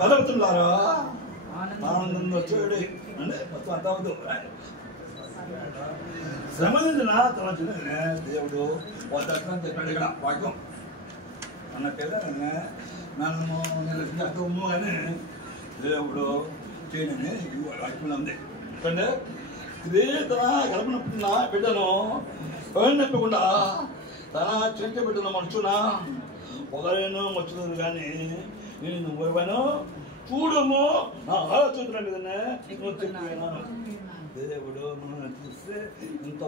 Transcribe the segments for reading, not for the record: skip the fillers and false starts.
బలవుతున్నారా ఆనందంగా వచ్చేవాడి అంటే మొత్తం అంత అవుతూ శ్రమనించిన తలచిన దేవుడు వద్దం చెప్పాడు ఇక్కడ వాక్యం అన్నట్టుగా మనము నిలబడతాము అని దేవుడు చేయడని వాక్యంలో ఉంది. ఎందుకంటే స్త్రీ తన గడపనప్పుడున్న బిడ్డను పడినప్పకుండా తన చెంటి బిడ్డను మనుచున పొగలేను వచ్చుతుంది కానీ నేను నువ్వు చూడము నా ఆలోచన కదనే దేవుడు మనం చూస్తే ఎంత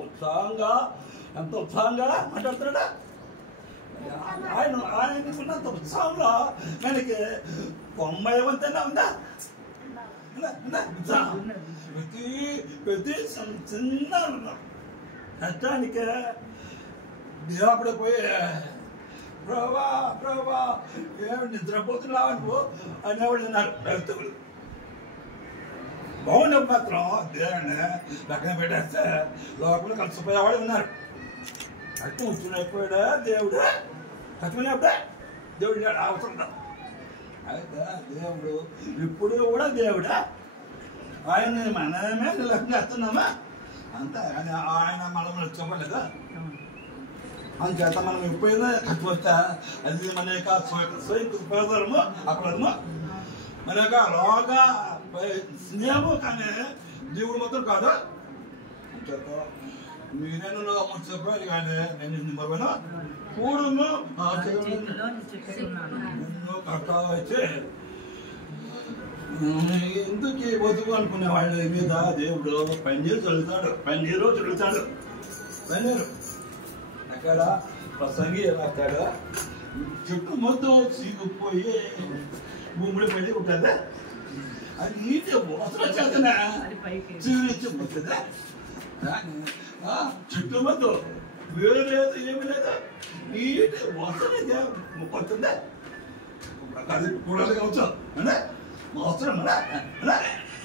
ఉత్సాహంగా మాట్లాడుతున్నాడా ఆయనకున్నంత ఉత్సాహంగా మనకి 90 మంతైనా ఉందా ప్రతి చిన్న కష్టానికి దేవుడు పోయి ప్రభా ఏమి నిద్రపోతున్నావు నువ్వు అనేవాళ్ళు ఉన్నారు రైతులు. బాగున్నప్పుడు మాత్రం దేవుడిని పక్కన పెట్టేస్తే లోపల కలిసిపోయేవాళ్ళు ఉన్నారు. కష్టం వచ్చినప్పుడే దేవుడు కష్టమైనప్పుడే దేవుడు అవసరం. అయితే దేవుడు ఇప్పుడు కూడా దేవుడా ఆయన మనమే నిర్లక్ష్యం చేస్తున్నామా అంతే. ఆయన మనం చెప్పలేదా అంచేత మనం ఎప్పుడైనా కష్టం వస్తా అది మన యొక్క స్వయంపరము అపరాధము మన యొక్క రోగ స్నేహము కానీ దేవుడు మాత్రం కాదు. అంచేత మీరేను చెప్పారు కానీ నేను మరొక పూర్వము ఎన్నో కష్టాలు వచ్చి ఎందుకు బతుకు అనుకునే వాళ్ళ మీద దేవుడు పన్నీరు చల్లుతాడు. పన్నీరు అక్కడ ప్రసంగి రాస్తాడు చుట్టూ మొత్తం సీగిపోయి భూములు పడి ఉంటుందా అది నీటి అవసరం చేతనా చూపించబోతుందా చుట్టూ మొత్తం వేరు లేదు ఏమి లేదు నీటి వసరం పోతుందా అది కూడా కావచ్చు అంటే అవసరం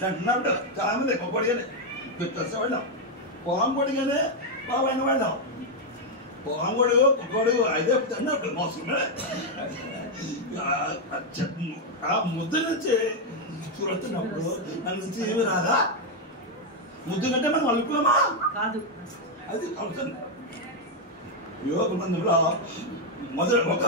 అంటున్నప్పుడు చాలా మంది కొబ్బడిగానే పెట్టేస్తే వెళ్ళాం పొలం కొడిగానే బాబైన వెళ్ళాం పొలంగొడు కుక్కడు అయితే తిన్నప్పుడు మోసం ఆ ముద్ద నుంచి చూడుతున్నప్పుడు దాని నుంచి ఏమి రాదా ముద్దు కంటే మనం అలుపుమా కాదు అది అవుతుంది. యోగ మందులో మొదలు ఒక